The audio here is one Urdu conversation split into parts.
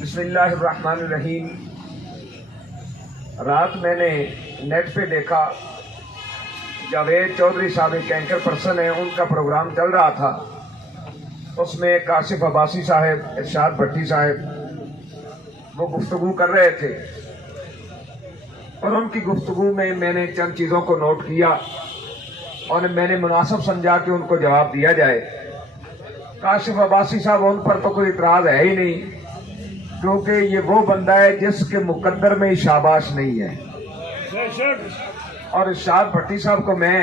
بسم اللہ الرحمن الرحیم۔ رات میں نے نیٹ پہ دیکھا جاوید چودھری صاحب ایک اینکر پرسن ہیں، ان کا پروگرام چل رہا تھا۔ اس میں کاشف عباسی صاحب، ارشاد بھٹی صاحب وہ گفتگو کر رہے تھے، اور ان کی گفتگو میں نے چند چیزوں کو نوٹ کیا اور میں نے مناسب سمجھا کہ ان کو جواب دیا جائے۔ کاشف عباسی صاحب، ان پر تو کوئی اعتراض ہے ہی نہیں، کیونکہ یہ وہ بندہ ہے جس کے مقدر میں شاباش نہیں ہے۔ اور ارشاد بھٹی صاحب کو میں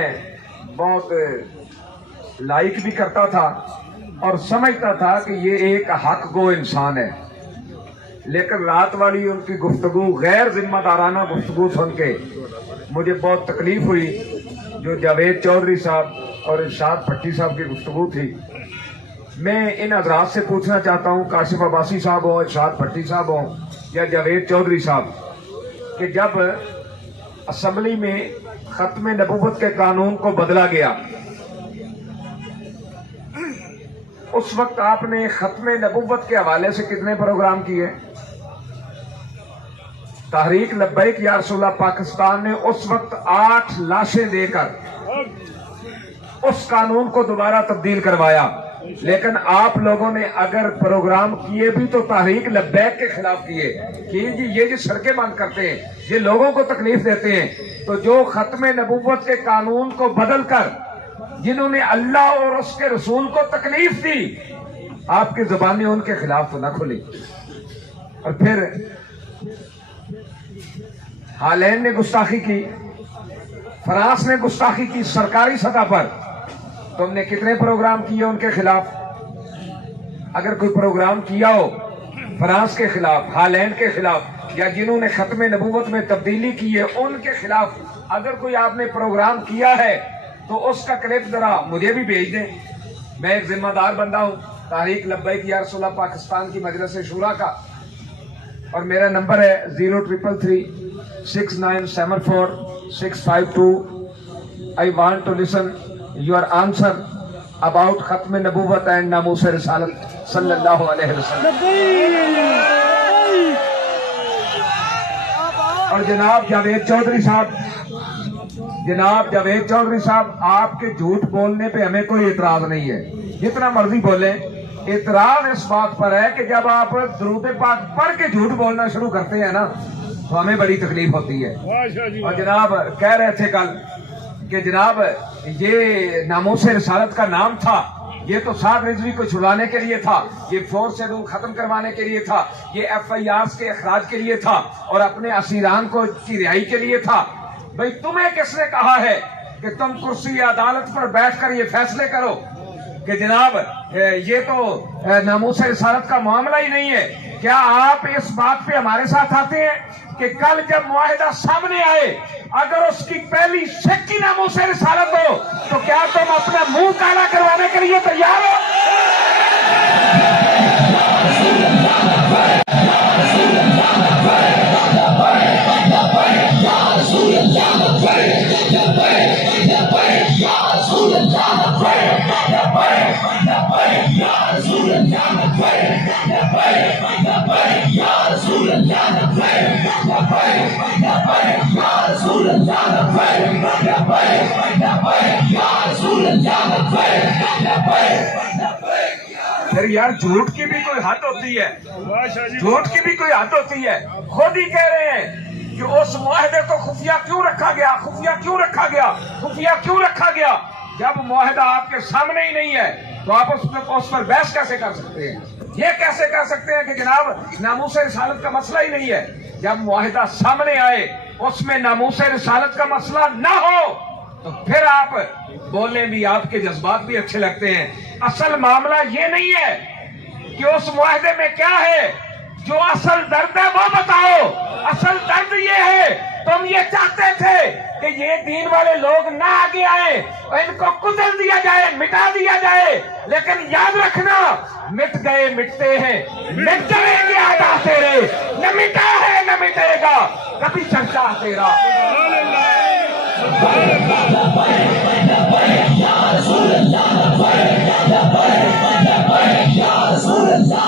بہت لائک بھی کرتا تھا اور سمجھتا تھا کہ یہ ایک حق گو انسان ہے، لیکن رات والی ان کی گفتگو، غیر ذمہ دارانہ گفتگو سن کے مجھے بہت تکلیف ہوئی۔ جو جاوید چودھری صاحب اور ارشاد بھٹی صاحب کی گفتگو تھی، میں ان حضرات سے پوچھنا چاہتا ہوں، کاشف عباسی صاحب ہوں، ارشاد بھٹی صاحب ہوں یا جاوید چودھری صاحب، کہ جب اسمبلی میں ختم نبوت کے قانون کو بدلا گیا، اس وقت آپ نے ختم نبوت کے حوالے سے کتنے پروگرام کیے؟ تحریک لبیک یا رسول اللہ پاکستان نے اس وقت 8 لاشیں دے کر اس قانون کو دوبارہ تبدیل کروایا، لیکن آپ لوگوں نے اگر پروگرام کیے بھی تو تحریک لبیک کے خلاف کیے کہ جی یہ جو سڑکیں بند کرتے ہیں، یہ لوگوں کو تکلیف دیتے ہیں۔ تو جو ختم نبوت کے قانون کو بدل کر جنہوں نے اللہ اور اس کے رسول کو تکلیف دی، آپ کی زبانیں ان کے خلاف تو نہ کھلی۔ اور پھر ہالینڈ نے گستاخی کی، فرانس نے گستاخی کی سرکاری سطح پر، تم نے کتنے پروگرام کیے ان کے خلاف؟ اگر کوئی پروگرام کیا ہو فرانس کے خلاف، ہالینڈ کے خلاف، یا جنہوں نے ختم نبوت میں تبدیلی کی ہے ان کے خلاف اگر کوئی آپ نے پروگرام کیا ہے تو اس کا کلپ ذرا مجھے بھی بھیج دیں۔ میں ایک ذمہ دار بندہ ہوں تحریک لبیک یا رسول اللہ پاکستان کی مجلس شورا کا، اور میرا نمبر ہے 0333 6974 652۔ I want to listen your answer about ختم نبوت and ناموس رسالت صلی اللہ علیہ وسلم۔ اور جناب جاوید چودھری صاحب، آپ کے جھوٹ بولنے پہ ہمیں کوئی اعتراض نہیں ہے، جتنا مرضی بولیں۔ اعتراض اس بات پر ہے کہ جب آپ درود پاک پڑھ کے جھوٹ بولنا شروع کرتے ہیں نا تو ہمیں بڑی تکلیف ہوتی ہے۔ اور جناب کہہ رہے تھے کل کہ جناب یہ ناموس رسالت کا نام تھا، یہ تو سعد رضوی کو چھڑانے کے لیے تھا، یہ 4 شیڈول ختم کروانے کے لیے تھا، یہ FIRs کے اخراج کے لیے تھا، اور اپنے اسیران کو کی رہائی کے لیے تھا۔ بھئی تمہیں کس نے کہا ہے کہ تم کرسی عدالت پر بیٹھ کر یہ فیصلے کرو کہ جناب یہ تو ناموس رسالت کا معاملہ ہی نہیں ہے؟ کیا آپ اس بات پہ ہمارے ساتھ آتے ہیں کہ کل جب معاہدہ سامنے آئے اگر اس کی پہلی شک کی ناموس رسالت ہو تو کیا تم اپنا منہ کالا کروانے کے لیے تیار ہو؟ پھر یار جھوٹ کی بھی کوئی حد ہوتی ہے، جھوٹ کی بھی کوئی حد ہوتی ہے۔ خود ہی کہہ رہے ہیں کہ اس معاہدے کو خفیہ کیوں رکھا گیا، خفیہ کیوں رکھا گیا، خفیہ کیوں رکھا گیا؟ جب معاہدہ آپ کے سامنے ہی نہیں ہے تو آپ اس پر بحث کیسے کر سکتے ہیں؟ یہ کیسے کر سکتے ہیں کہ جناب ناموس رسالت کا مسئلہ ہی نہیں ہے؟ جب معاہدہ سامنے آئے اس میں ناموس رسالت کا مسئلہ نہ ہو تو پھر آپ بولنے بھی، آپ کے جذبات بھی اچھے لگتے ہیں۔ اصل معاملہ یہ نہیں ہے کہ اس معاہدے میں کیا ہے، جو اصل درد ہے وہ بتاؤ۔ اصل درد یہ ہے، تم یہ چاہتے تھے کہ یہ دین والے لوگ نہ آگے آئے، ان کو کچل دیا جائے، مٹا دیا جائے، لیکن یاد رکھنا مٹ گئے مٹتے ہیں، مٹ جائیں گے آدھا تیرے، نہ مٹا ہے نہ مٹے گا کبھی چرچا تیرا۔ Ya Rasul Allah,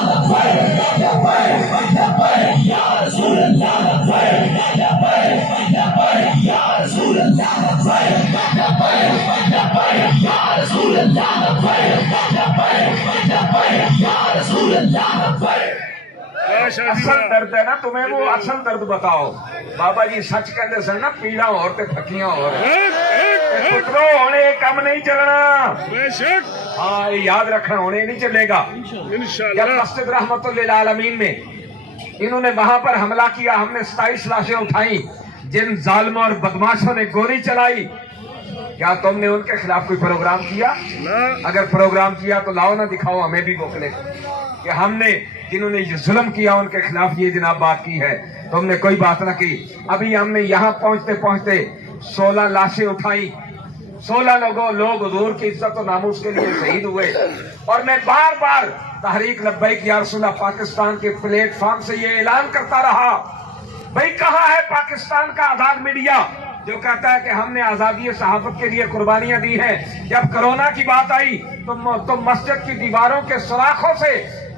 اصل درد ہے نا تمہیں وہ اصل درد بتاؤ بابا جی سچ کہتے سن نا پیڑا اور تے پھکیاں اور پترو ہونے کم نہیں چلنا ہاں یہ یاد رکھنا ہونے نہیں چلے گا جب مسجد رحمت للعالمین میں انہوں نے وہاں پر حملہ کیا ہم نے 27 لاشیں اٹھائیں جن ظالموں اور بدماشوں نے گولی چلائی کیا تم نے ان کے خلاف کوئی پروگرام کیا اگر پروگرام کیا تو لاؤ نہ دکھاؤ ہمیں بھی بوکلے کہ ہم نے جنہوں نے یہ ظلم کیا ان کے خلاف یہ جناب بات کی ہے تم نے کوئی بات نہ کی ابھی ہم نے یہاں پہنچتے پہنچتے 16 لاشیں اٹھائیں 16 لوگ حضور کی عزت و ناموس کے لیے شہید ہوئے اور میں بار بار تحریک لبیک یا رسول اللہ پاکستان کے پلیٹ فارم سے یہ اعلان کرتا رہا بھائی کہاں ہے پاکستان کا آزاد میڈیا جو کہتا ہے کہ ہم نے آزادی صحافت کے لیے قربانیاں دی ہیں جب کرونا کی بات آئی تو مسجد کی دیواروں کے سوراخوں سے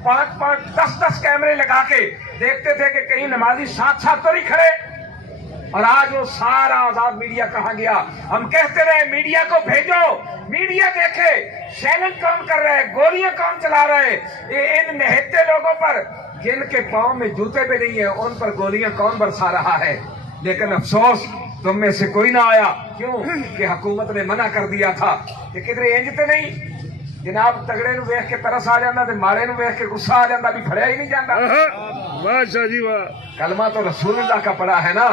5-5 10-10 کیمرے لگا کے دیکھتے تھے کہ کہیں نمازی ساتھ تو نہیں کھڑے اور آج وہ سارا آزاد میڈیا کہاں گیا ہم کہتے رہے میڈیا کو بھیجو میڈیا دیکھے شیلنگ کون کر رہے گولیاں کون چلا رہے ان نہتے لوگوں پر جن کے پاؤں میں جوتے بھی نہیں ہیں ان پر گولیاں کون برسا رہا ہے لیکن افسوس تم میں سے کوئی نہ آیا کیوں کہ حکومت نے منع کر دیا تھا کہ کدھر انجتے نہیں جناب تگڑے نو ویکھ کے ترس آ جاندہ تے ماڑے نو ویکھ کے غصہ آ جاندہ بھی پھڑیا ہی نہیں جاندہ ماشاء جی واہ کلمہ تو رسول اللہ کا پڑھا ہے نا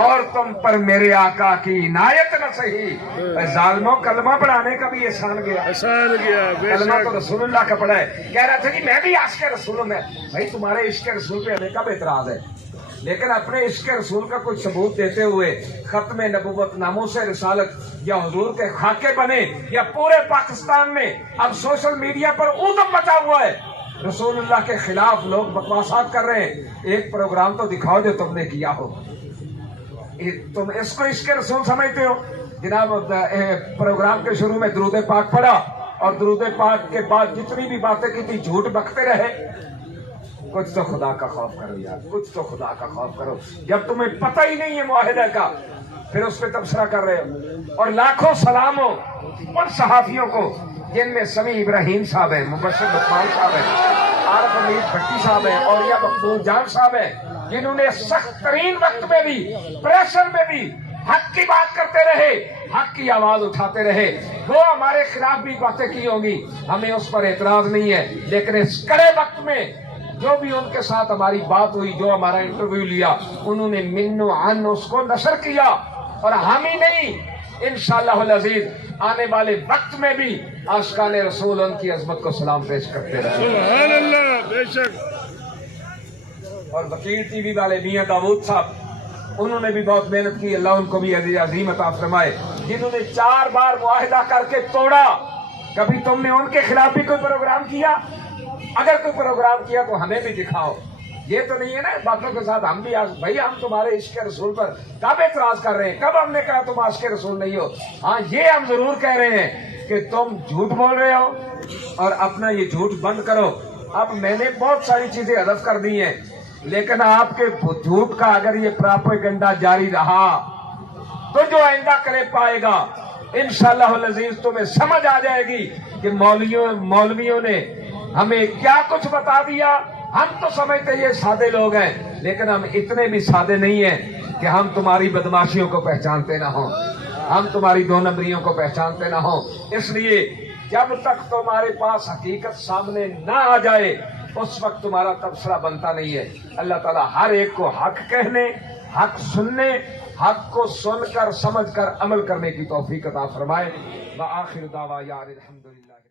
اور تم پر میرے آقا کی عنایت نہ صحیح ظالموں کلمہ پڑھانے کا بھی احسان گیا کلمہ تو رسول اللہ کا پڑھا ہے کہہ رہا تھا جی میں بھی عاشق رسول ہوں میں بھائی تمہارے عشق رسول پہ ہمیں کب اعتراض ہے لیکن اپنے عشق رسول کا کوئی ثبوت دیتے ہوئے ختم نبوت ناموس رسالت یا حضور کے خاکے بنے یا پورے پاکستان میں اب سوشل میڈیا پر اودم مچا ہوا ہے رسول اللہ کے خلاف لوگ بکواسات کر رہے ہیں ایک پروگرام تو دکھاؤ جو تم نے کیا ہو تم اس کو عشق رسول سمجھتے ہو جناب پروگرام کے شروع میں درود پاک پڑھا اور درود پاک کے بعد جتنی بھی باتیں کی تھی جھوٹ بکتے رہے کچھ تو خدا کا خوف کرو یار کچھ تو خدا کا خوف کرو جب تمہیں پتہ ہی نہیں ہے معاہدہ کا پھر اس پہ تبصرہ کر رہے ہو اور لاکھوں سلام ہو ان صحافیوں کو جن میں سمیع ابراہیم صاحب ہیں مبشر لقمان صاحب ہیں عارف حمید بھٹی صاحب ہیں اولیاء مقبول جان صاحب ہیں جنہوں نے سخت ترین وقت میں بھی پریشر میں بھی حق کی بات کرتے رہے حق کی آواز اٹھاتے رہے وہ ہمارے خلاف بھی باتیں کی ہوں گی ہمیں اس پر اعتراض نہیں ہے لیکن اس کڑے وقت میں جو بھی ان کے ساتھ ہماری بات ہوئی جو ہمارا انٹرویو لیا انہوں نے من و عن اس کو نشر کیا اور ہم ہی نہیں انشاءاللہ العزیز آنے والے وقت میں بھی عاشقان رسول ان کی عظمت کو سلام پیش کرتے رہے سبحان اللہ بے شک اور وکیل ٹی وی والے میاں داؤد صاحب انہوں نے بھی بہت محنت کی اللہ ان کو بھی عظیم عطا فرمائے جنہوں نے 4 بار معاہدہ کر کے توڑا کبھی تم نے ان کے خلاف بھی کوئی پروگرام کیا اگر کوئی پروگرام کیا تو ہمیں بھی دکھاؤ یہ تو نہیں ہے نا باتوں کے ساتھ ہم بھی بھائی ہم تمہارے عشق رسول پر کب اعتراض کر رہے ہیں کب ہم نے کہا تم عاشق رسول نہیں ہو ہاں یہ ہم ضرور کہہ رہے ہیں کہ تم جھوٹ بول رہے ہو اور اپنا یہ جھوٹ بند کرو اب میں نے بہت ساری چیزیں حذف کر دی ہیں لیکن آپ کے جھوٹ کا اگر یہ پراپیگنڈا جاری رہا تو جو آئندہ کرے پائے گا انشاءاللہ العزیز تمہیں سمجھ آ جائے گی کہ مولویوں نے ہمیں کیا کچھ بتا دیا ہم تو سمجھتے یہ سادے لوگ ہیں لیکن ہم اتنے بھی سادے نہیں ہیں کہ ہم تمہاری بدماشیوں کو پہچانتے نہ ہوں ہم تمہاری 2 نمبریوں کو پہچانتے نہ ہوں اس لیے جب تک تمہارے پاس حقیقت سامنے نہ آ جائے اس وقت تمہارا تبصرہ بنتا نہیں ہے اللہ تعالیٰ ہر ایک کو حق کہنے حق سننے حق کو سن کر سمجھ کر عمل کرنے کی توفیق عطا فرمائے وآخر دعوانا الحمدللہ